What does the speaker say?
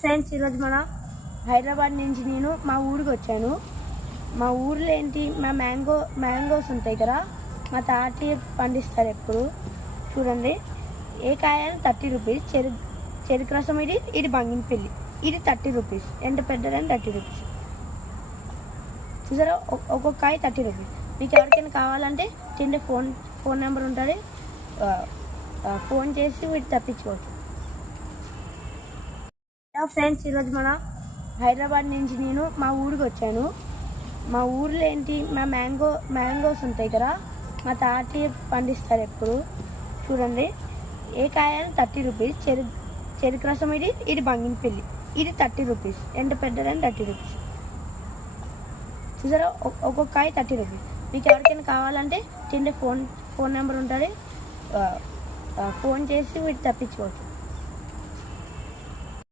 Friends, ఈరోజు మన హైదరాబాద్ నుంచి నేను మా ఊరికి వచ్చాను. మా ఊర్లో ఏంటి, మా మ్యాంగోస్ ఉంటాయి కదా, మా తాటి పండిస్తారు ఎప్పుడు. చూడండి, ఏ కాయలు 30 రూపీస్. చెరుకు రసం ఇది బంగినపల్లి, ఇది 30 రూపీస్. ఎంత పెద్దదని 30 రూపీస్. చూసారా, ఒక్కొక్క కాయ 30 రూపీస్. మీకు ఎవరికైనా కావాలంటే కింద ఫోన్ నెంబర్ ఉంటుంది, ఫోన్ చేసి వీటి తప్పించుకోవచ్చు. ఫ్రెండ్స్, ఈరోజు మన హైదరాబాద్ నుంచి నేను మా ఊరికి వచ్చాను. మా ఊర్లో ఏంటి, మా మ్యాంగోస్ ఉంటాయి కదా, మా తాటి పండిస్తారు ఎప్పుడు. చూడండి, ఏ కాయలు 30 రూపీస్. చెరుకు రసం ఇది బంగినపల్లి, ఇది 30 రూపీస్. ఎంత పెద్దదని 30 రూపీస్. చూసారా, ఒక్కొక్క కాయ 30 రూపీస్. మీకు ఎవరికైనా కావాలంటే కింద ఫోన్ నెంబర్ ఉంటుంది, ఫోన్ చేసి వీటి తప్పించుకోవచ్చు.